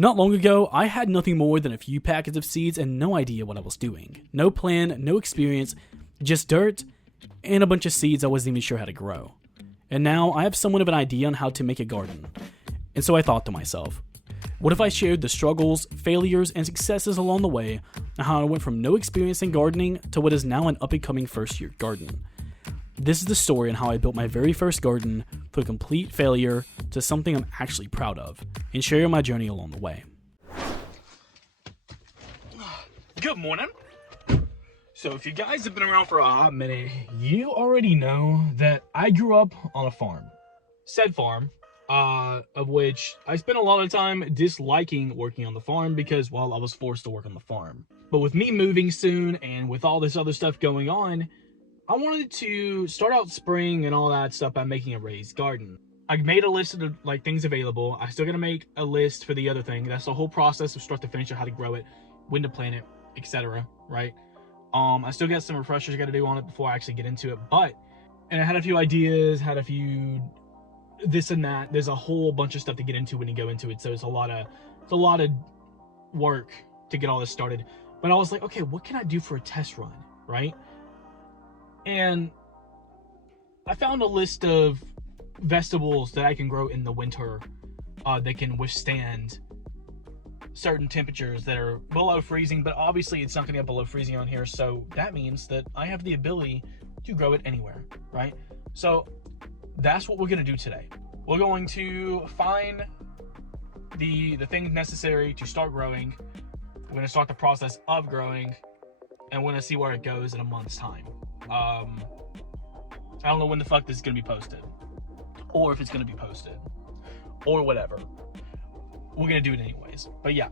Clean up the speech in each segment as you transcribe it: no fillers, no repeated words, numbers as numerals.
Not long ago, I had nothing more than a few packets of seeds and no idea what I was doing. No plan, no experience, just dirt and a bunch of seeds I wasn't even sure how to grow. And now I have somewhat of an idea on how to make a garden. And so I thought to myself, what if I shared the struggles, failures, and successes along the way, and how I went from no experience in gardening to what is now an up-and-coming first-year garden. This is the story on how I built my very first garden from complete failure to something I'm actually proud of, and share my journey along the way. Good morning. So if you guys have been around for a hot minute, you already know that I grew up on a farm. Said farm, of which I spent a lot of time disliking working on the farm because, well, I was forced to work on the farm. But with me moving soon and with all this other stuff going on, I wanted to start out spring and all that stuff by making a raised garden. I made a list of things available. I still gotta make a list for the other thing. That's the whole process of start to finish of how to grow it, when to plant it, etc. Right? I still got some refreshers I gotta do on it before I actually get into it. And I had a few ideas, had a few this and that. There's a whole bunch of stuff to get into when you go into it. So it's a lot of work to get all this started. But I was like, okay, what can I do for a test run, right? And I found a list of vegetables that I can grow in the winter that can withstand certain temperatures that are below freezing, but obviously it's not going to get below freezing on here, so that means that I have the ability to grow it anywhere, right? So that's what we're going to do today. We're going to find the things necessary to start growing. We're going to start the process of growing, and we're going to see where it goes in a month's time. I don't know when the fuck this is going to be posted, or if it's going to be posted, or whatever. We're going to do it anyways. But yeah,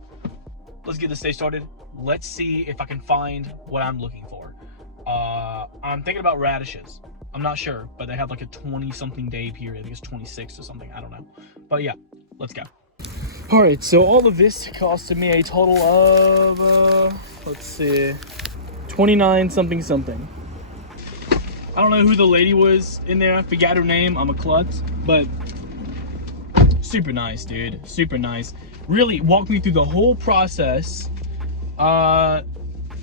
let's get this day started. Let's see if I can find what I'm looking for. I'm thinking about radishes. I'm not sure, but they have like a 20-something day period. I think it's 26 or something. I don't know. But yeah, let's go. All right, so all of this costed me a total of, let's see, 29 something. I don't know who the lady was in there. I forgot her name. I'm a klutz, but super nice, dude. Super nice. Really walked me through the whole process.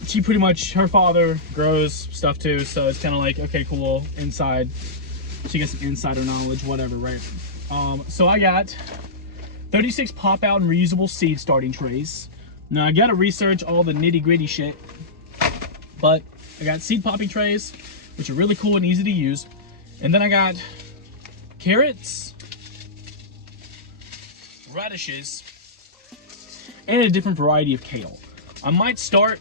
She pretty much, her father grows stuff too, so it's kind of like, okay, cool. Inside, she gets some insider knowledge, whatever, right? So I got 36 pop-out and reusable seed starting trays. Now I gotta research all the nitty-gritty shit, but I got seed popping trays, which are really cool and easy to use. And then I got carrots, radishes, and a different variety of kale. I might start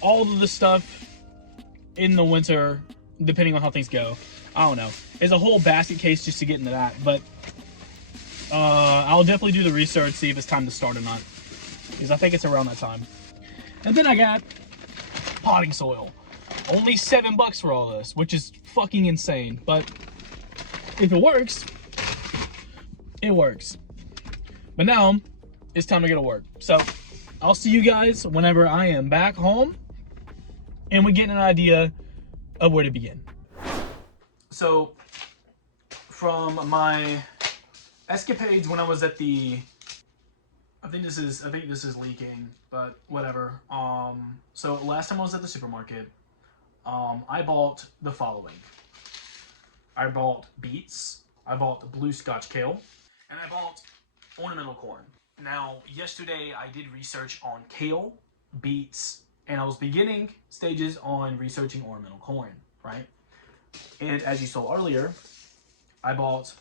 all of the stuff in the winter, depending on how things go. I don't know. There's a whole basket case just to get into that, but I'll definitely do the research, see if it's time to start or not, because I think it's around that time. And then I got potting soil. Only $7 for all this, which is fucking insane. But if it works, it works. But now it's time to get to work. So I'll see you guys whenever I am back home and we get an idea of where to begin. So from my escapades when I was at the, I think this is leaking, but whatever. So last time I was at the supermarket, I bought the following. I bought beets, I bought blue Scotch kale, and I bought ornamental corn. Now, yesterday I did research on kale, beets, and I was beginning stages on researching ornamental corn, right? And as you saw earlier, I bought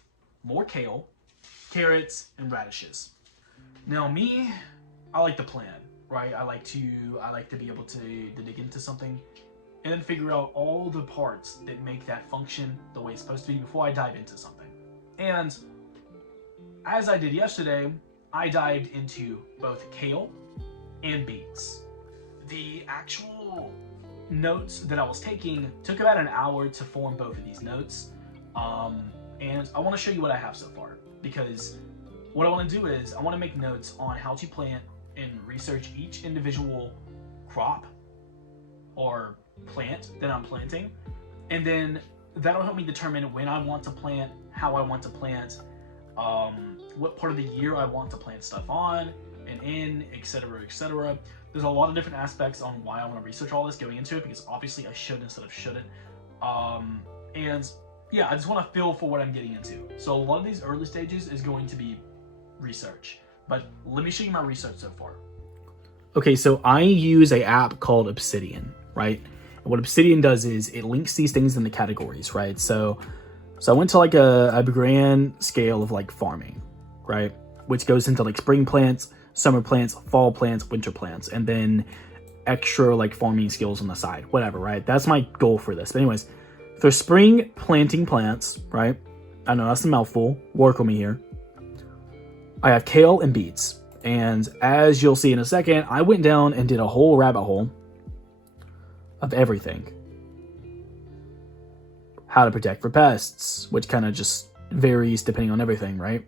more kale, carrots, and radishes. Now me, I like to plan, right? I like to be able to dig into something and then figure out all the parts that make that function the way it's supposed to be before I dive into something. And as I did yesterday, I dived into both kale and beets. The actual notes that I was taking took about an hour to form both of these notes. And I want to show you what I have so far, because what I want to do is I want to make notes on how to plant and research each individual crop or plant that I'm planting, and then that'll help me determine when I want to plant, how I want to plant, what part of the year I want to plant stuff on and in, etc., etc. There's a lot of different aspects on why I want to research all this going into it, because obviously I should instead of shouldn't. And yeah, I just want to feel for what I'm getting into. So a lot of these early stages is going to be research, but let me show you my research so far. Okay, so I use an app called Obsidian, right? And what Obsidian does is it links these things into categories, right? So I went to like a grand scale of like farming, right? Which goes into like spring plants, summer plants, fall plants, winter plants, and then extra like farming skills on the side, whatever, right? That's my goal for this. But anyways, for spring planting plants, right? I know that's a mouthful. Work with me here. I have kale and beets. And as you'll see in a second, I went down and did a whole rabbit hole of everything. How to protect for pests, which kind of just varies depending on everything, right?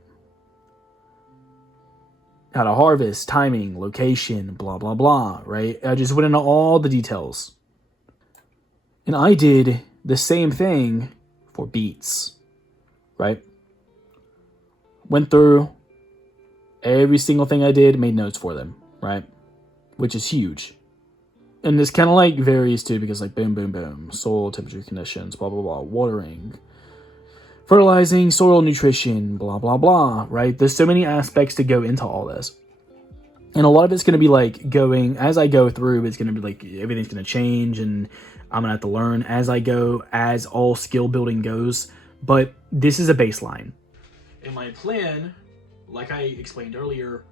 How to harvest, timing, location, blah, blah, blah, right? I just went into all the details. And I did the same thing for beets, right? Went through every single thing I did, made notes for them, right? Which is huge. And this kind of like varies too, because like boom, boom, boom, soil temperature conditions, blah, blah, blah, watering, fertilizing, soil nutrition, blah, blah, blah, right? There's so many aspects to go into all this. And a lot of it's going to be like going, as I go through, it's going to be like everything's going to change and I'm going to have to learn as I go, as all skill building goes. But this is a baseline. And my plan, like I explained earlier,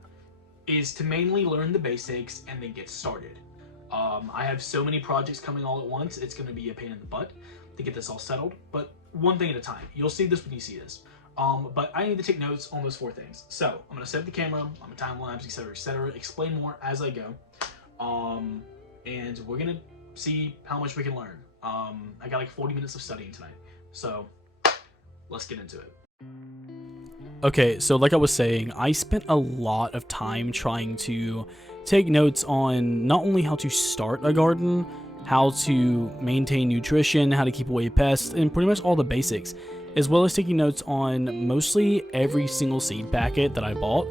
is to mainly learn the basics and then get started. I have so many projects coming all at once, it's going to be a pain in the butt to get this all settled, but one thing at a time. You'll see this when you see this. But I need to take notes on those 4 things. So I'm going to set up the camera, I'm going to time lapse, etc., explain more as I go. And we're going to see how much we can learn. I got like 40 minutes of studying tonight. So let's get into it. Okay, so like I was saying, I spent a lot of time trying to take notes on not only how to start a garden, how to maintain nutrition, how to keep away pests, and pretty much all the basics, as well as taking notes on mostly every single seed packet that I bought.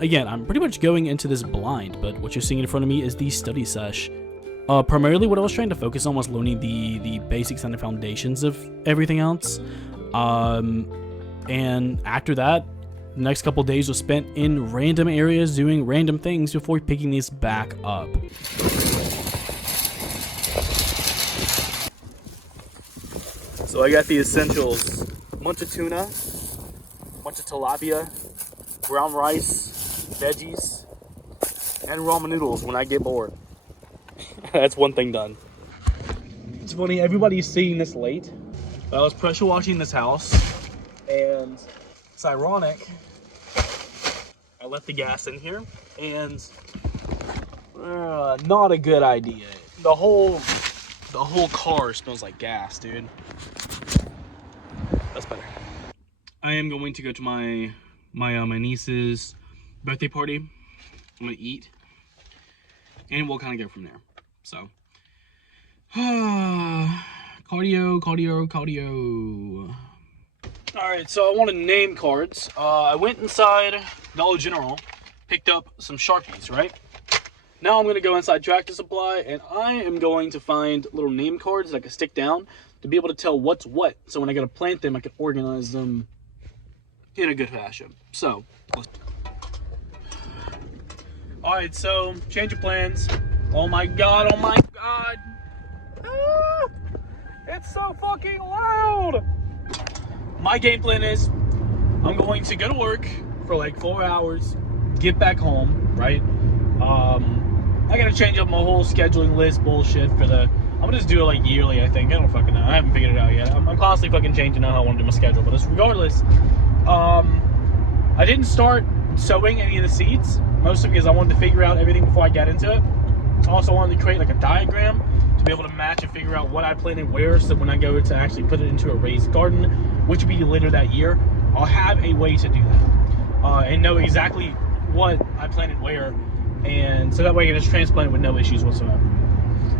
Again, I'm pretty much going into this blind, but what you're seeing in front of me is the study sesh. Primarily what I was trying to focus on was learning the basics and the foundations of everything else. And after that, the next couple days was spent in random areas doing random things before picking these back up. So I got the essentials: a bunch of tuna, a bunch of tilapia, brown rice, veggies, and ramen noodles when I get bored. That's one thing done. It's funny, everybody's seeing this late, but I was pressure washing this house, and it's ironic. I left the gas in here, and not a good idea. The whole car smells like gas, dude. That's better. I am going to go to my niece's birthday party. I'm gonna eat, and we'll kind of go from there. So, cardio. All right, so I wanted name cards. I went inside Dollar General, picked up some Sharpies, right? Now I'm going to go inside Tractor Supply, and I am going to find little name cards that I can stick down to be able to tell what's what. So when I go to plant them, I can organize them in a good fashion. So, all right, so change of plans. Oh my God, oh my God. Ah, it's so fucking loud. My game plan is I'm going to go to work for like 4 hours, get back home, right? I gotta change up my whole scheduling list bullshit for I'm gonna just do it like yearly, I think. I don't fucking know. I haven't figured it out yet. I'm constantly fucking changing out how I want to do my schedule, but regardless, I didn't start sowing any of the seeds, mostly because I wanted to figure out everything before I got into it. I also wanted to create like a diagram to be able to match and figure out what I planted where, so when I go to actually put it into a raised garden, which will be later that year, I'll have a way to do that and know exactly what I planted where, and so that way I can just transplant it with no issues whatsoever.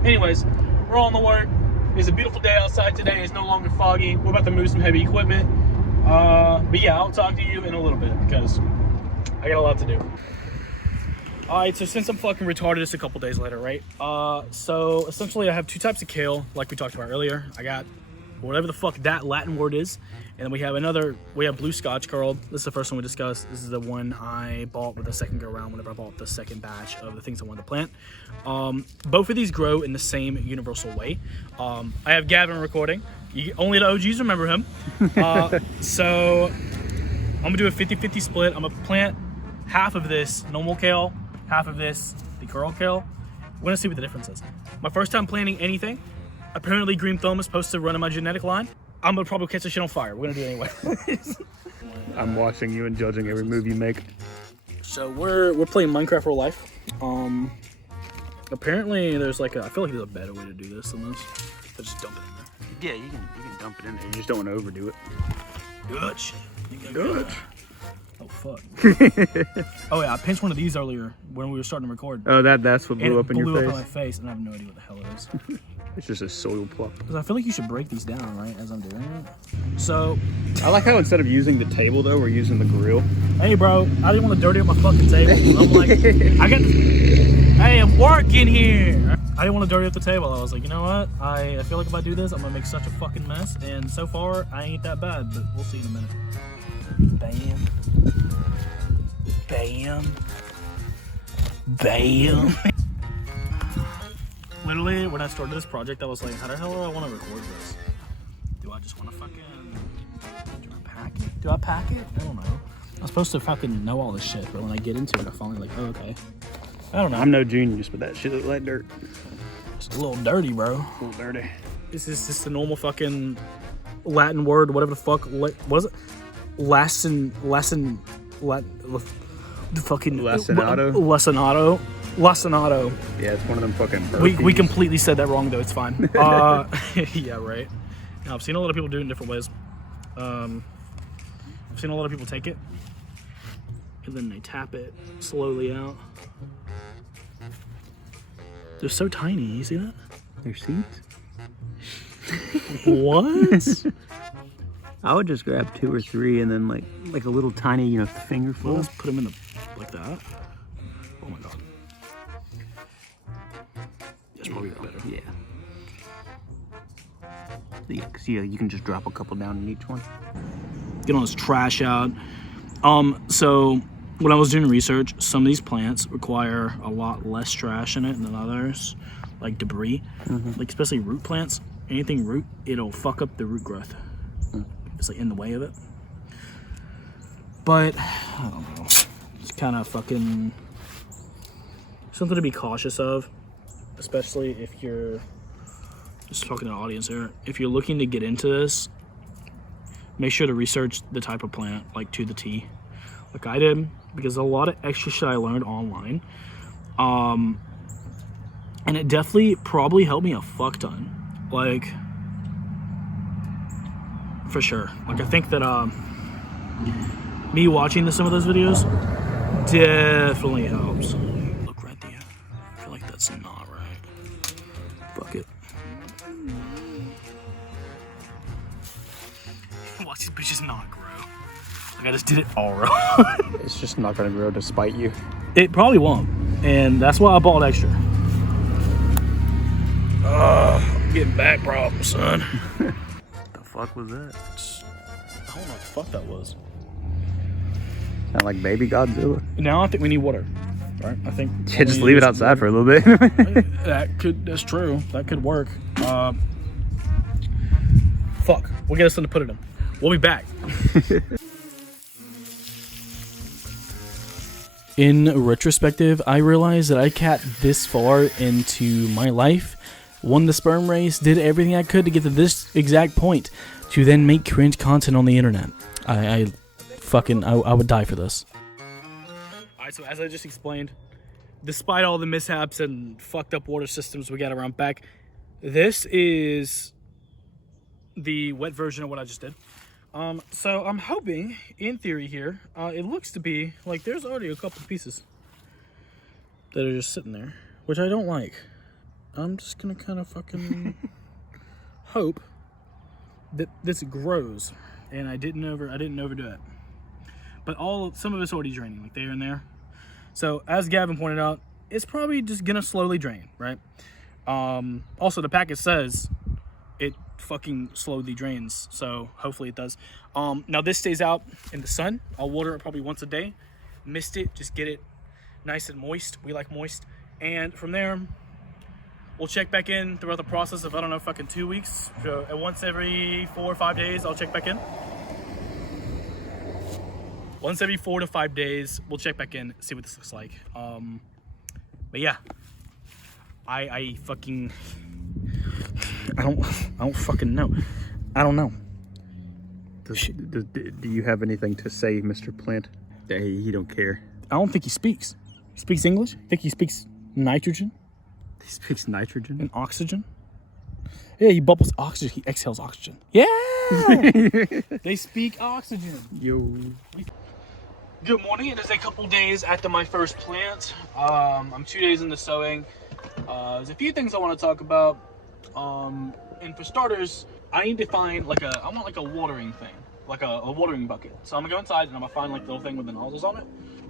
Anyways, we're on the work. It's a beautiful day outside today. It's no longer foggy. We're about to move some heavy equipment. But yeah, I'll talk to you in a little bit because I got a lot to do. Alright, so since I'm fucking retarded, it's a couple days later, right? So essentially I have 2 types of kale, like we talked about earlier. I got whatever the fuck that Latin word is. And then we have blue Scotch curled. This is the first one we discussed. This is the one I bought with the second go around whenever I bought the second batch of the things I wanted to plant. Both of these grow in the same universal way. I have Gavin recording. Only the OGs remember him. So I'm gonna do a 50-50 split. I'm gonna plant half of this normal kale, half of this, the curl kale. We're gonna see what the difference is. My first time planting anything. Apparently Green Thumb is supposed to run in my genetic line. I'm gonna probably catch the shit on fire. We're gonna do it anyway. I'm watching you and judging every move you make. So we're playing Minecraft Real Life. Apparently there's like I feel like there's a better way to do this than this. But just dump it in there. Yeah, you can dump it in there. You just don't want to overdo it. Dutch. Oh fuck. Oh yeah, I pinched one of these earlier when we were starting to record. Oh, that's what blew up in your face? Blew up in my face, and I have no idea what the hell it is. It's just a soil plop. Because I feel like you should break these down, right, as I'm doing it. So... I like how instead of using the table, though, we're using the grill. Hey, bro, I didn't want to dirty up my fucking table. I'm like, I got this... Hey, I'm working here! I didn't want to dirty up the table. I was like, you know what? I feel like if I do this, I'm going to make such a fucking mess. And so far, I ain't that bad, but we'll see in a minute. Bam. Bam. Bam. Literally, when I started this project, I was like, how the hell do I want to record this? Do I just want to fucking... Do I pack it? Do I pack it? I don't know. I'm supposed to fucking know all this shit, but when I get into it, I finally like, oh, okay. I don't know. I'm no genius, but that shit looks like dirt. It's a little dirty, bro. A little dirty. Is this just the normal fucking Latin word, whatever the fuck? What is it? Latin, the fucking... Lacinato? Lacinato. Yeah, it's one of them fucking burpees. We completely said that wrong, though. It's fine. Yeah, right. Now, I've seen a lot of people do it in different ways. I've seen a lot of people take it, and then they tap it slowly out. They're so tiny. You see that? They're seeds? What? I would just grab 2 or 3 and then like a little tiny, fingerful. Well, let's put them in the like that. Oh my god. That's probably better. Yeah. Yeah, cause you can just drop a couple down in each one. Get all this trash out. So when I was doing research, some of these plants require a lot less trash in it than others, like debris, like especially root plants. Anything root, it'll fuck up the root growth. It's like in the way of it. But I don't know. It's kind of fucking something to be cautious of, especially if you're just talking to the audience here. If you're looking to get into this, make sure to research the type of plant, like to the T, like I did, because a lot of extra shit I learned online, and it definitely probably helped me a fuck ton, like for sure. Like I think that me watching some of those videos definitely helps. Look right there. I feel like that's not right. Fuck it. Watch these bitches not grow. Like I just did it all wrong. It's just not gonna grow despite you. It probably won't, and that's why I bought extra. I'm getting back problems, son. What the fuck was that? I don't know what the fuck that was. Sound like baby Godzilla. Now I think we need water. Right? I think. Yeah, just leave it outside for a little bit. That's true. That could work. Fuck. We'll get us something to put it in. We'll be back. In retrospective, I realized that I cat this far into my life, won the sperm race, did everything I could to get to this exact point, to then make cringe content on the internet. I would die for this. Alright, so as I just explained, despite all the mishaps and fucked up water systems we got around back, this is the wet version of what I just did. So I'm hoping, in theory here, it looks to be like there's already a couple pieces that are just sitting there, which I don't like. I'm just gonna kind of fucking hope that this grows. and I didn't overdo it. But some of it's already draining, like there and there. So as Gavin pointed out, it's probably just gonna slowly drain, right? Also, the packet says it fucking slowly drains, so hopefully it does. Now this stays out in the sun. I'll water it probably once a day. Mist it, just get it nice and moist. We like moist. And from there, we'll check back in throughout the process of, I don't know, fucking 2 weeks. So once every 4 or 5 days, I'll check back in. Once every 4 to 5 days, we'll check back in, see what this looks like. But yeah, I don't fucking know. I don't know. Do you have anything to say, Mr. Plant? That he don't care. I don't think he speaks. He speaks English. I think he speaks nitrogen. He speaks nitrogen and oxygen. Yeah, he bubbles oxygen. He exhales oxygen. Yeah, they speak oxygen. Yo. Good morning. It is a couple days after my first plant. I'm 2 days into sowing. There's a few things I want to talk about. And for starters, I need to find I want like a watering thing, like a watering bucket. So I'm gonna go inside and I'm gonna find like the little thing with the nozzles on it.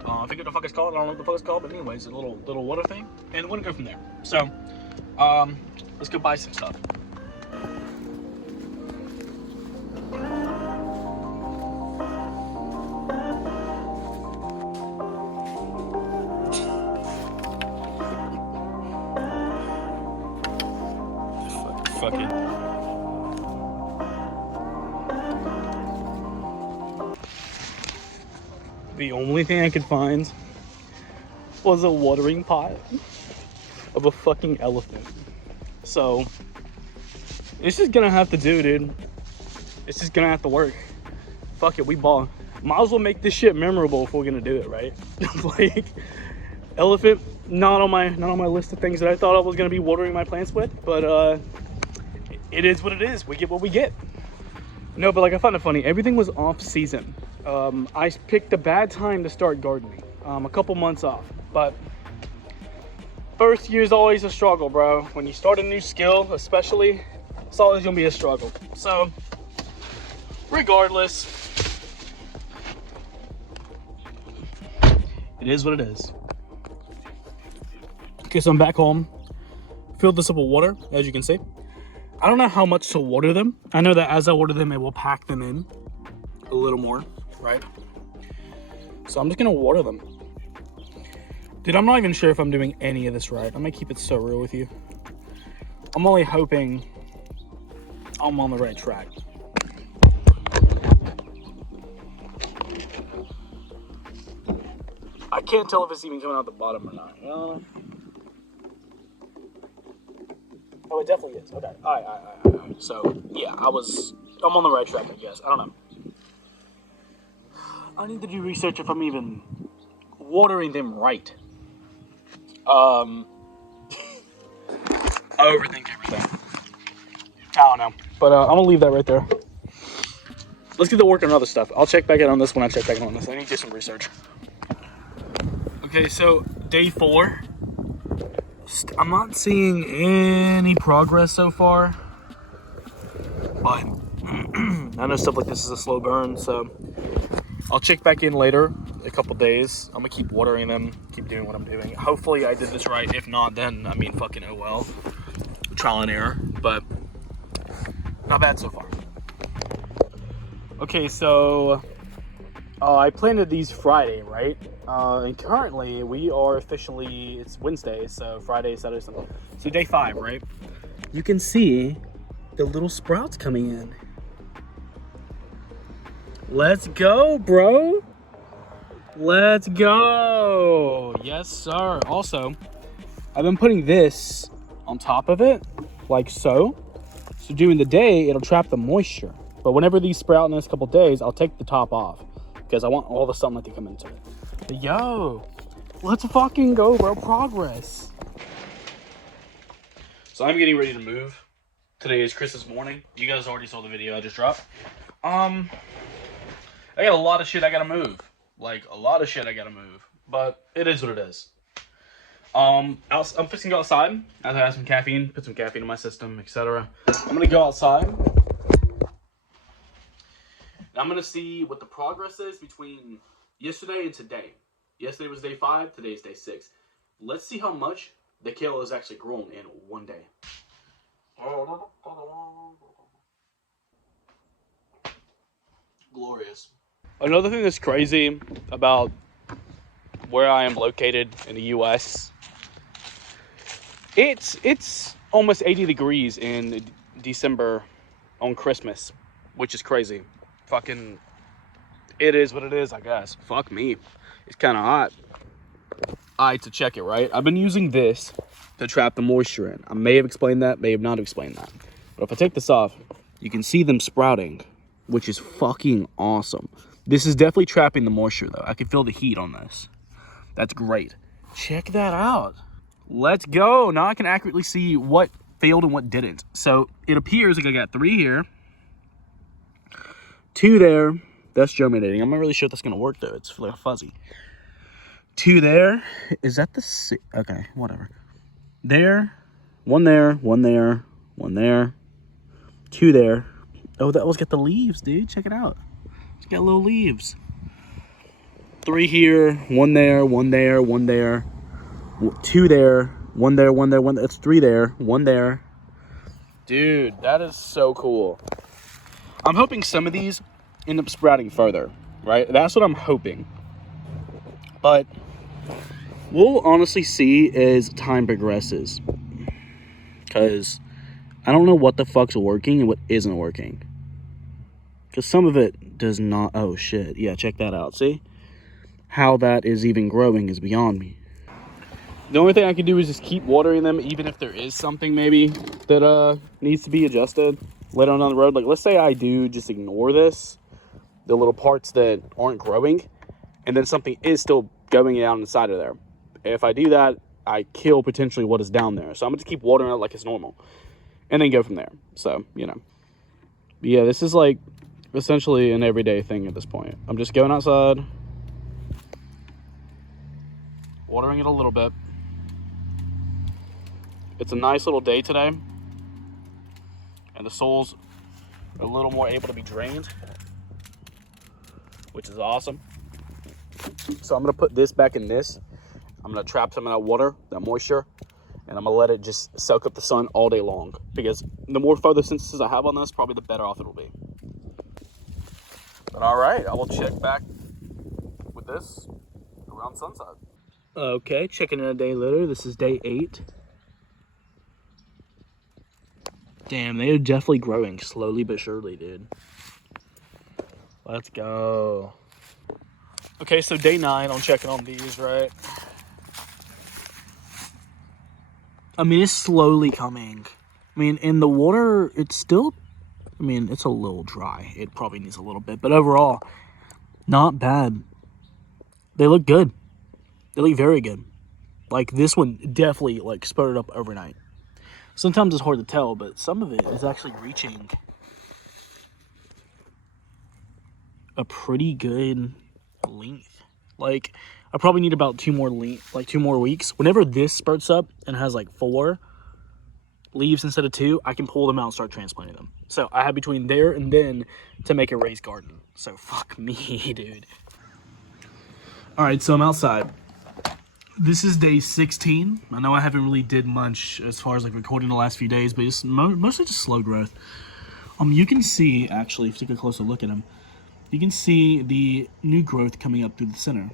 I forget what the fuck it's called. I don't know what the fuck it's called, but anyways, a little water thing, and we're gonna go from there. So, let's go buy some stuff. Fuck it. The only thing I could find was a watering pot of a fucking elephant. So it's just gonna have to do, dude. It's just gonna have to work. Fuck it, we ball. Might as well make this shit memorable if we're gonna do it, right? Like, elephant, not on my list of things that I thought I was gonna be watering my plants with, but it is what it is. We get what we get. No, but like, I found it funny. Everything was off season. I picked a bad time to start gardening. A couple months off. But first year's always a struggle, bro. When you start a new skill, especially, it's always gonna be a struggle. So, regardless, it is what it is. Okay, so I'm back home. Filled this up with water, as you can see. I don't know how much to water them. I know that as I water them, it will pack them in a little more, right? So I'm just gonna water them. Dude, I'm not even sure if I'm doing any of this right. I'm gonna keep it so real with you. I'm only hoping I'm on the right track. I can't tell if it's even coming out the bottom or not. Oh, it definitely is. Okay. All right. So, yeah, I'm on the right track, I guess. I don't know. I need to do research if I'm even watering them right. I overthink everything. I don't know. But I'm going to leave that right there. Let's get to work on other stuff. I'll check back in on this when I check back in on this. I need to do some research. Okay, so day 4. I'm not seeing any progress so far, but I know stuff like this is a slow burn, so I'll check back in later, a couple days. I'm gonna keep watering them, keep doing what I'm doing. Hopefully I did this right. If not, then I mean, fucking oh well. Trial and error, but not bad so far. Okay, so I planted these Friday, right? And currently we are officially, it's Wednesday, so Friday, Saturday, Sunday. So day 5, right? You can see the little sprouts coming in. Let's go, bro. Let's go. Yes, sir. Also, I've been putting this on top of it, like so. So during the day, it'll trap the moisture. But whenever these sprout in the next couple days, I'll take the top off because I want all the sunlight to come into it. But yo, let's fucking go, bro. Progress. So I'm getting ready to move. Today is Christmas morning. You guys already saw the video I just dropped. I got a lot of shit I gotta move. Like, a lot of shit I gotta move. But it is what it is. I'm fixing to go outside. I have some caffeine, put some caffeine in my system, etc. I'm gonna go outside. And I'm going to see what the progress is between yesterday and today. Yesterday was day 5, today is day 6. Let's see how much the kale has actually grown in one day. Glorious. Another thing that's crazy about where I am located in the US, it's almost 80 degrees in December on Christmas, which is crazy. Fucking, it is what it is, I guess. Fuck me. It's kind of hot. Alright, to check it, right? I've been using this to trap the moisture in. I may have explained that, may have not explained that. But if I take this off, you can see them sprouting, which is fucking awesome. This is definitely trapping the moisture, though. I can feel the heat on this. That's great. Check that out. Let's go. Now I can accurately see what failed and what didn't. So it appears like I got 3 here, 2 there. That's germinating. I'm not really sure if that's going to work, though. It's like fuzzy. 2 there. Is that the... Okay, whatever. There. 1 there. 1 there. 1 there. 2 there. Oh, that one's got the leaves, dude. Check it out. It's got little leaves. 3 here. 1 there. 1 there. 1 there. 2 there. 1 there. 1 there. 1 there. That's 3 there. 1 there. Dude, that is so cool. I'm hoping some of these end up sprouting further, right? That's what I'm hoping. But we'll honestly see as time progresses. Because I don't know what the fuck's working and what isn't working. Because some of it does not... Oh, shit. Yeah, check that out. See? How that is even growing is beyond me. The only thing I can do is just keep watering them, even if there is something maybe that needs to be adjusted later on down the road. Like, let's say I do just ignore this, the little parts that aren't growing, and then something is still going down inside of there. If I do that, I kill potentially what is down there. So I'm going to keep watering it like it's normal, and then go from there. So, you know. But yeah, this is like essentially an everyday thing at this point. I'm just going outside, watering it a little bit. It's a nice little day today, and the soil's a little more able to be drained, which is awesome. So I'm going to put this back in this. I'm going to trap some of that water, that moisture, and I'm going to let it just soak up the sun all day long, because the more photosynthesis I have on this, probably the better off it'll be. But all right, I will check back with this around sunset. Okay, checking in a day later. This is day 8. Damn, they are definitely growing slowly but surely, dude. Let's go. Okay, so day 9, I'm checking on these, right? I mean, it's slowly coming. I mean, in the water, it's still... I mean, it's a little dry. It probably needs a little bit. But overall, not bad. They look good. They look very good. Like, this one definitely, like, spurted up overnight. Sometimes it's hard to tell, but some of it is actually reaching a pretty good length. Like, I probably need about 2 more weeks. Whenever this spurts up and has like 4 leaves instead of 2, I can pull them out and start transplanting them. So I have between there and then to make a raised garden. So fuck me, dude. All right, so I'm outside. This is day 16. I know I haven't really did much as far as like recording the last few days, but it's mostly just slow growth. You can see, actually, if you take a closer look at them, you can see the new growth coming up through the center.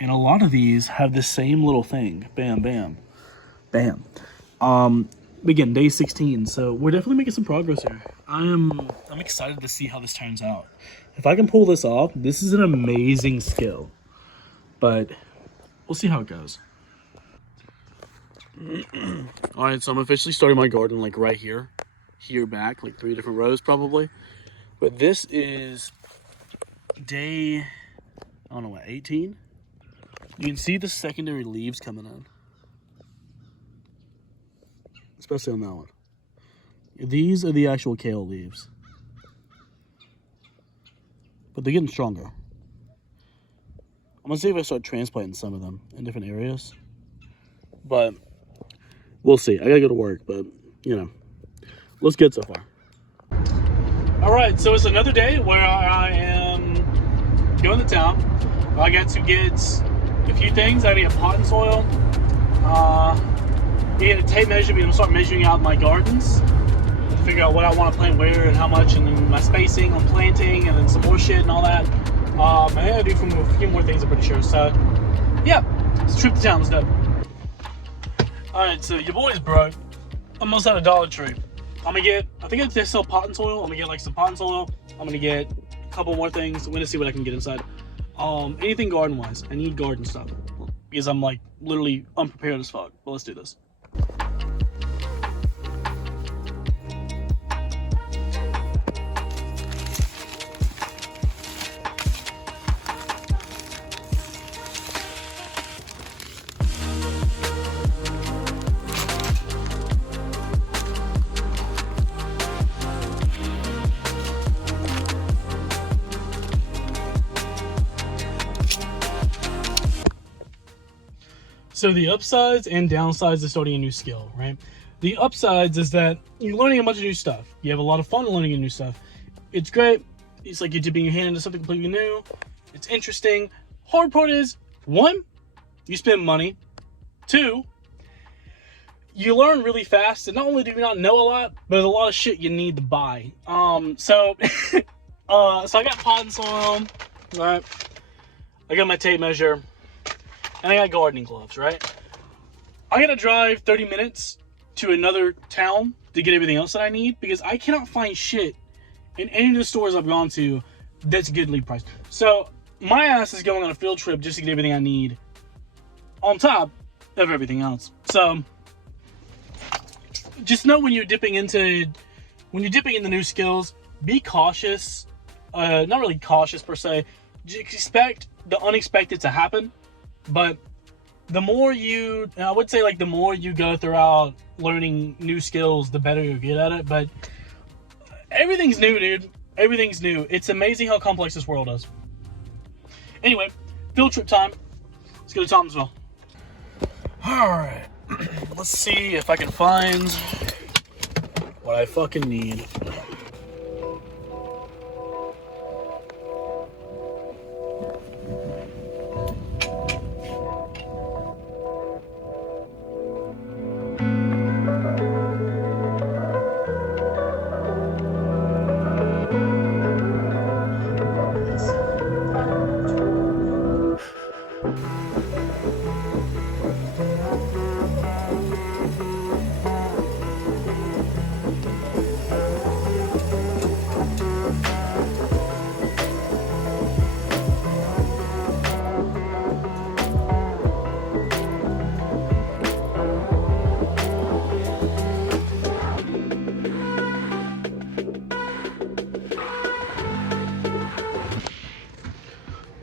And a lot of these have the same little thing. Bam, bam, bam. Again, day 16, so we're definitely making some progress here. I'm excited to see how this turns out. If I can pull this off, this is an amazing skill. But we'll see how it goes. All right, so I'm officially starting my garden like right here back, like 3 different rows probably. But this is day, I don't know what, 18? You can see the secondary leaves coming in, especially on that one. These are the actual kale leaves, but they're getting stronger. I'm gonna see if I start transplanting some of them in different areas, but we'll see. I gotta go to work, but you know, looks good so far. All right, so it's another day where I am go into town. I got to get a few things. I got to get potting soil. Get a tape measure. I'm going to start measuring out my gardens. Figure out what I want to plant where and how much, and then my spacing on planting, and then some more shit and all that. I gotta do a few more things, I'm pretty sure. So, yeah, it's a trip to town. Let's go. Alright, so your boy's broke. Almost at a Dollar Tree. I'm gonna get, I think they sell potting soil. I'm gonna get like some potting soil. I'm gonna get a couple more things. I'm gonna see what I can get inside. Anything garden wise. I need garden stuff because I'm like literally unprepared as fuck. But let's do this. So the upsides and downsides of starting a new skill, right? The upsides is that you're learning a bunch of new stuff. You have a lot of fun learning new stuff. It's great. It's like you're dipping your hand into something completely new. It's interesting. Hard part is, one, you spend money. Two, you learn really fast. And not only do you not know a lot, but there's a lot of shit you need to buy. So I got potting soil, right? I got my tape measure. And I got gardening gloves, right? I gotta drive 30 minutes to another town to get everything else that I need because I cannot find shit in any of the stores I've gone to that's goodly priced. So my ass is going on a field trip just to get everything I need on top of everything else. So just know when you're dipping into new skills, be cautious. Not really cautious per se. Just expect the unexpected to happen. But the more I would say like the more you go throughout learning new skills, the better you get at it. But everything's new, dude. Everything's new. It's amazing how complex this world is. Anyway, field trip time. Let's go to Thomasville. Alright. Let's see if I can find what I fucking need.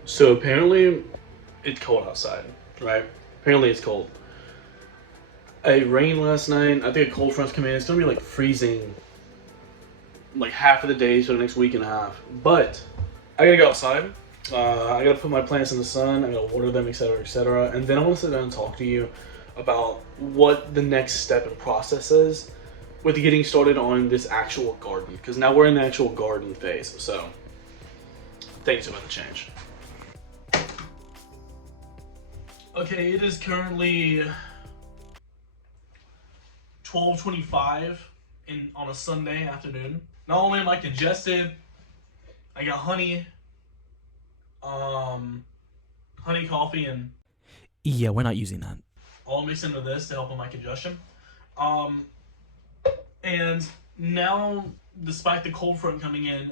So apparently it's cold outside, right? Apparently it's cold. It rained last night. I think a cold front's coming in. It's gonna be like freezing like half of the days for the next week and a half. But I gotta go outside. I gotta put my plants in the sun. I gotta water them, etc., etc. And then I want to sit down and talk to you about what the next step and process is with getting started on this actual garden. Because now we're in the actual garden phase. So things are about to change. Okay, it is currently 12:25 on a Sunday afternoon. Not only am I congested, I got honey coffee, and yeah, we're not using that. All mixed into this to help with my congestion. And now, despite the cold front coming in,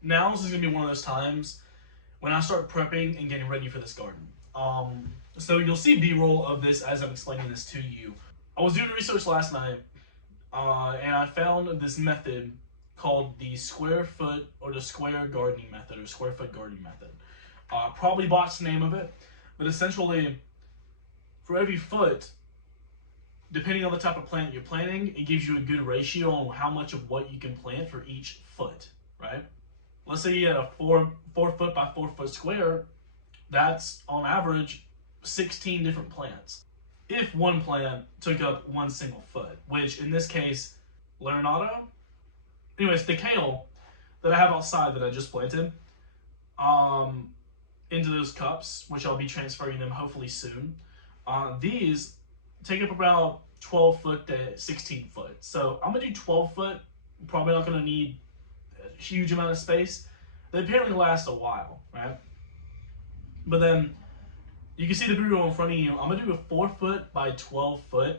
now this is gonna be one of those times when I start prepping and getting ready for this garden. So you'll see B-roll of this as I'm explaining this to you. I was doing research last night, and I found this method called the square foot or the square gardening method or square foot gardening method. Probably botched the name of it, but essentially for every foot, depending on the type of plant you're planting, it gives you a good ratio on how much of what you can plant for each foot, right? Let's say you had a 4 foot by 4 foot square. That's on average 16 different plants. If one plant took up one single foot, which in this case, Leonardo. Anyways, the kale that I have outside that I just planted, into those cups, which I'll be transferring them hopefully soon. These take up about 12 foot to 16 foot. So I'm gonna do 12 foot. Probably not gonna need a huge amount of space. They apparently last a while, right? But then you can see the burrito in front of you. I'm gonna do a 4 foot by 12 foot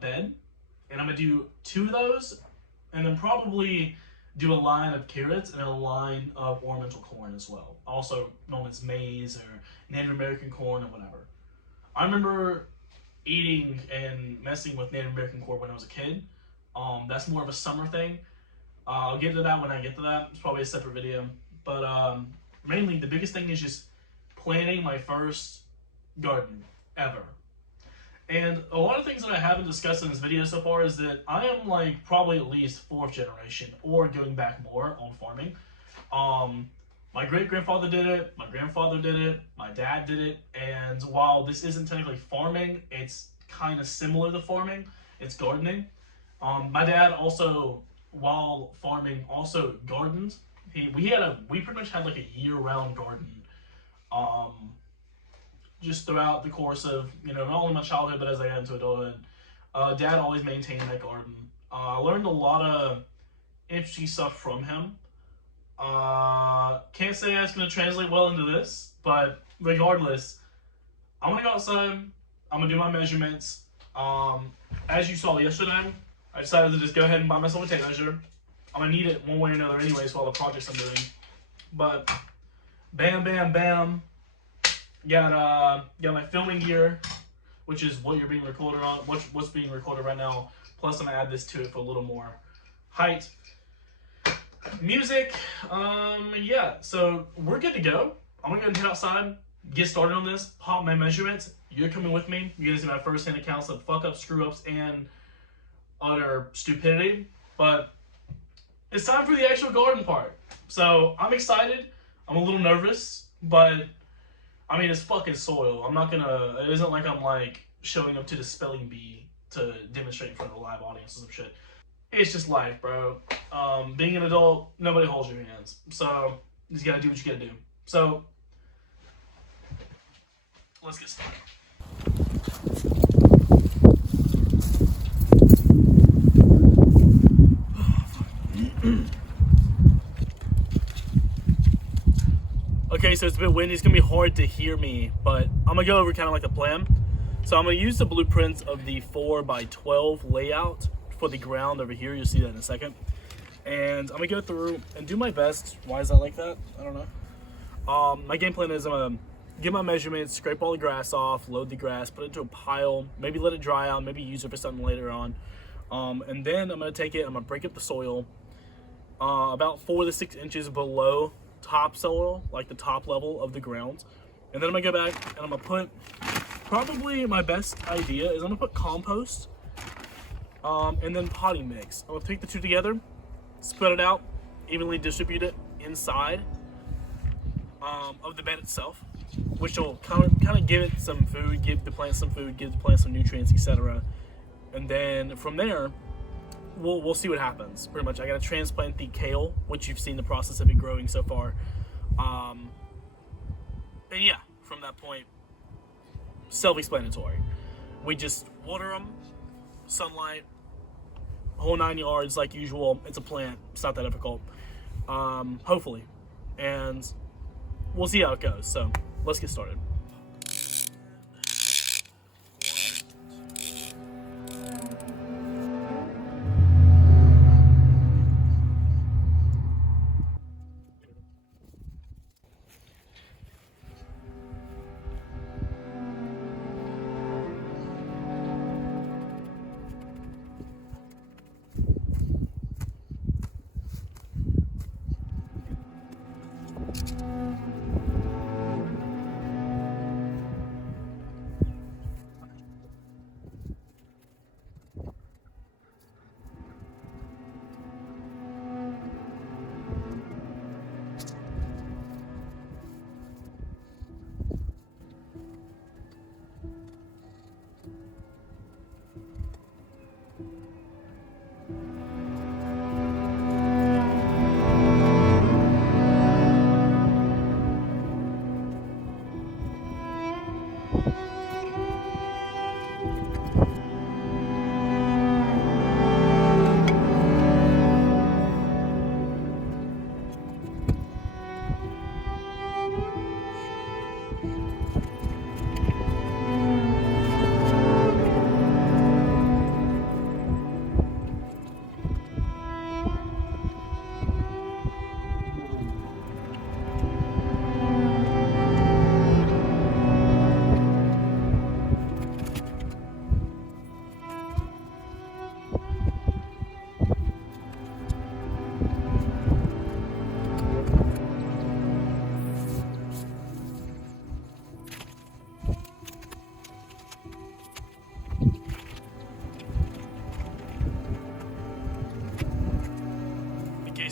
bed, and I'm gonna do 2 of those, and then probably do a line of carrots and a line of ornamental corn as well, also known as maize or Native American corn or whatever. I remember eating and messing with Native American corn when I was a kid. That's more of a summer thing. I'll get to that when I get to that. It's probably a separate video. But mainly, the biggest thing is just planting my first garden ever. And a lot of things that I haven't discussed in this video so far is that I am like probably at least 4th generation or going back more on farming. My great-grandfather did it, my grandfather did it, my dad did it, and while this isn't technically farming, it's kind of similar to farming. It's gardening. My dad also, while farming, also gardened. We pretty much had like a year-round garden. Just throughout the course of, not only my childhood, but as I got into adulthood. Dad always maintained that garden. I learned a lot of interesting stuff from him. Can't say that's going to translate well into this, but regardless, I'm going to go outside. I'm going to do my measurements. As you saw yesterday, I decided to just go ahead and buy myself a tape measure. I'm going to need it one way or another anyways for all the projects I'm doing. But, bam, bam, bam. Got my filming gear, which is what you're being recorded on, what's being recorded right now. Plus, I'm gonna add this to it for a little more height. Music, yeah. So we're good to go. I'm gonna go and head outside, get started on this, pop my measurements. You're coming with me. You're gonna see my first-hand accounts of fuck-ups, screw-ups, and utter stupidity. But it's time for the actual garden part. So I'm excited. I'm a little nervous, but I mean, it's fucking soil. It isn't like I'm like showing up to the spelling bee to demonstrate in front of a live audience or some shit. It's just life, bro. Being an adult, nobody holds your hands. So, you just gotta do what you gotta do. So, let's get started. Okay, so it's a bit windy. It's going to be hard to hear me, but I'm going to go over kind of like the plan. So I'm going to use the blueprints of the 4x12 layout for the ground over here. You'll see that in a second. And I'm going to go through and do my best. Why is that like that? I don't know. My game plan is I'm going to get my measurements, scrape all the grass off, load the grass, put it into a pile, maybe let it dry out, maybe use it for something later on. And then I'm going to take it, I'm going to break up the soil about 4 to 6 inches below topsoil, like the top level of the ground. And then I'm gonna go back and I'm gonna put, probably my best idea is I'm gonna put compost and then potting mix. I'm gonna take the two together, spread it out, evenly distribute it inside of the bed itself, which will kind of give it some food, give the plant some food, give the plant some nutrients, etc. And then from there, we'll see what happens. Pretty much, I gotta transplant the kale, which you've seen the process of it growing so far. And yeah, from that point, self-explanatory. We just water them, sunlight, whole 9 yards like usual. It's a plant. It's not that difficult. Hopefully, and we'll see how it goes. So let's get started.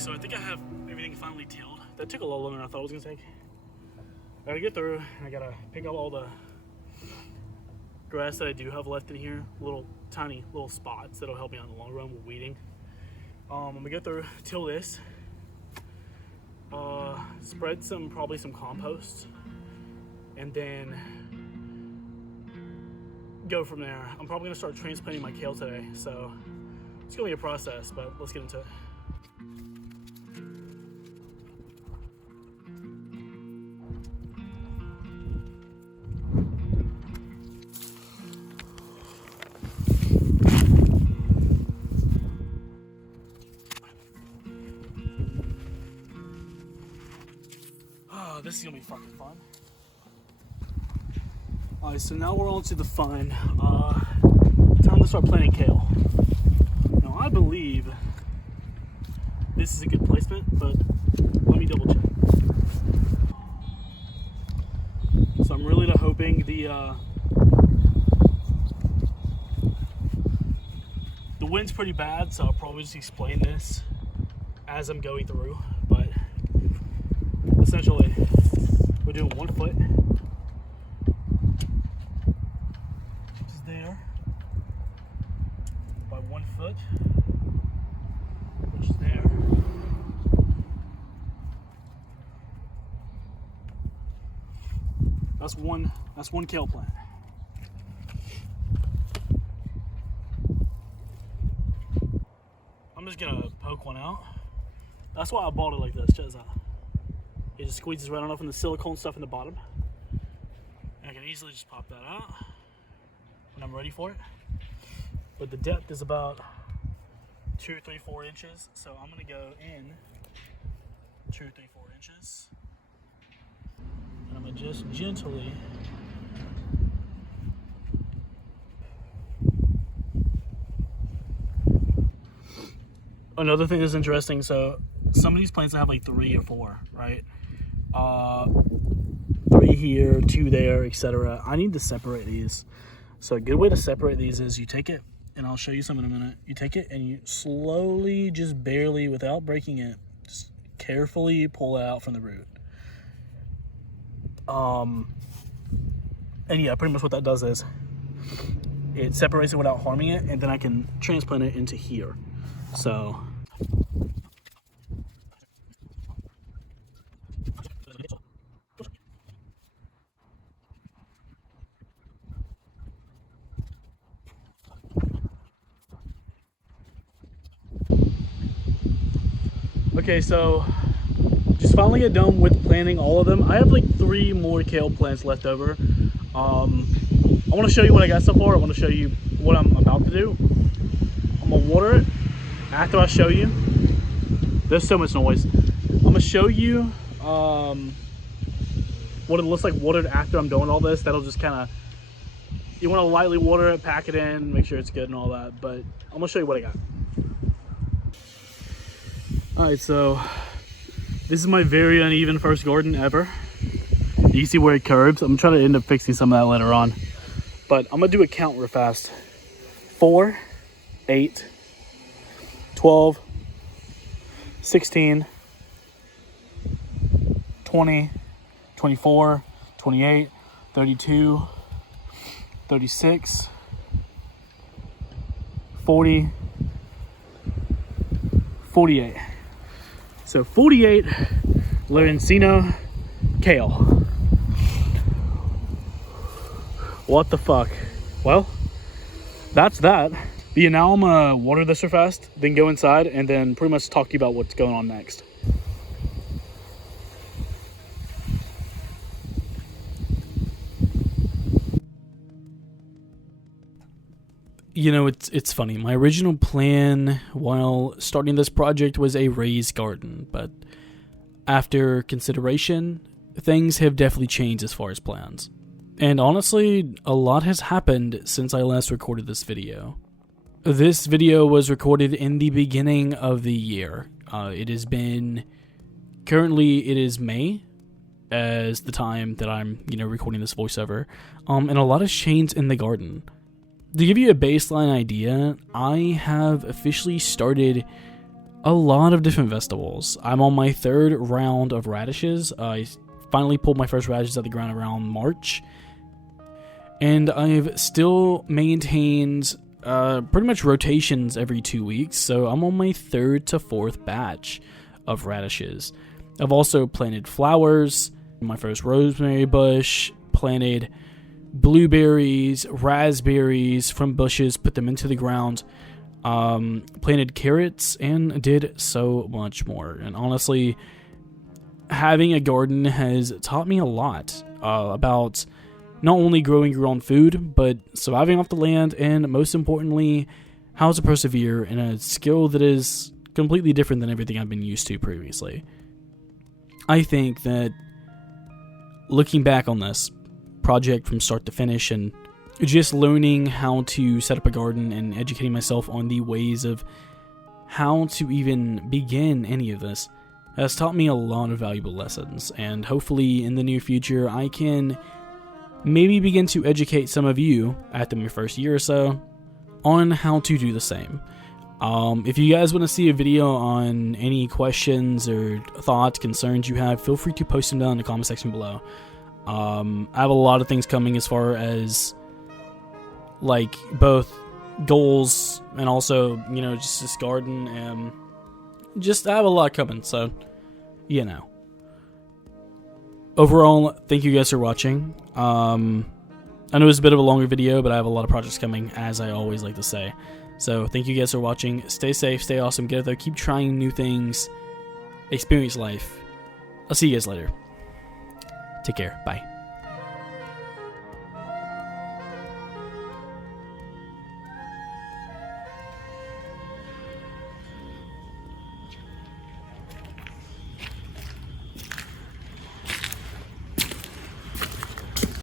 So I think I have everything finally tilled. That took a lot longer than I thought it was gonna take. I gotta get through. I gotta pick up all the grass that I do have left in here. Tiny little spots that'll help me out in the long run with weeding. I'm gonna go through, till this. Spread probably some compost, and then go from there. I'm probably gonna start transplanting my kale today, so it's gonna be a process, but let's get into it. Oh, this is gonna be fucking fun. Alright, so now we're on to the fun. Time to start planting kale. Now, I believe this is a good placement, but let me double check. So I'm really hoping the wind's pretty bad, so I'll probably just explain this as I'm going through. But essentially, we're doing 1 foot, which is there, by 1 foot, which is there. That's one kale plant. I'm just gonna poke one out. That's why I bought it like this, check this out. It just squeezes right on off in the silicone stuff in the bottom. And I can easily just pop that out when I'm ready for it. But the depth is about 2, 3, 4 inches. So I'm gonna go in 2, 3, 4 inches. And I'm gonna just gently another thing that's interesting, so some of these plants have like 3 or 4, right? 3 here, 2 there, etc. I need to separate these. So a good way to separate these is you take it, and I'll show you some in a minute. You take it and you slowly, just barely, without breaking it, just carefully pull it out from the root. And yeah, pretty much what that does is it separates it without harming it, and then I can transplant it into here. So okay, so just finally get done with planting all of them. I have like 3 more kale plants left over. I want to show you what I got so far. I want to show you what I'm about to do. I'm gonna water it after I show you. There's so much noise. I'm gonna show you what it looks like watered after I'm doing all this. That'll just kind of, you want to lightly water it, pack it in, make sure it's good and all that. But I'm gonna show you what I got. Alright, so this is my very uneven first garden ever. You can see where it curves. I'm trying to end up fixing some of that later on. But I'm gonna do a count real fast. 4, 8, 12, 16, 20, 24, 28, 32, 36, 40, 48. So 48 Lorenzino kale. What the fuck? Well, that's that. But yeah, now I'm gonna water this real fast, then go inside, and then pretty much talk to you about what's going on next. You know, it's funny. My original plan while starting this project was a raised garden, but after consideration, things have definitely changed as far as plans. And honestly, a lot has happened since I last recorded this video. This video was recorded in the beginning of the year. It is May as the time that I'm, recording this voiceover. And a lot has changed in the garden. To give you a baseline idea, I have officially started a lot of different vegetables. I'm on my 3rd round of radishes. I finally pulled my first radishes out of the ground around March. And I've still maintained pretty much rotations every 2 weeks. So I'm on my 3rd to 4th batch of radishes. I've also planted flowers, my first rosemary bush, planted blueberries, raspberries from bushes, put them into the ground, planted carrots, and did so much more. And honestly, having a garden has taught me a lot about not only growing your own food, but surviving off the land, and most importantly, how to persevere in a skill that is completely different than everything I've been used to previously. I think that looking back on this project from start to finish and just learning how to set up a garden and educating myself on the ways of how to even begin any of this has taught me a lot of valuable lessons, and hopefully in the near future I can maybe begin to educate some of you after my first year or so on how to do the same. If you guys want to see a video on any questions or thoughts, concerns you have, feel free to post them down in the comment section below. I have a lot of things coming as far as like both goals and also, just this garden, and just I have a lot coming, so overall, thank you guys for watching. I know it's a bit of a longer video, but I have a lot of projects coming, as I always like to say. So thank you guys for watching. Stay safe, stay awesome, get out there, keep trying new things, experience life. I'll see you guys later. Take care. Bye.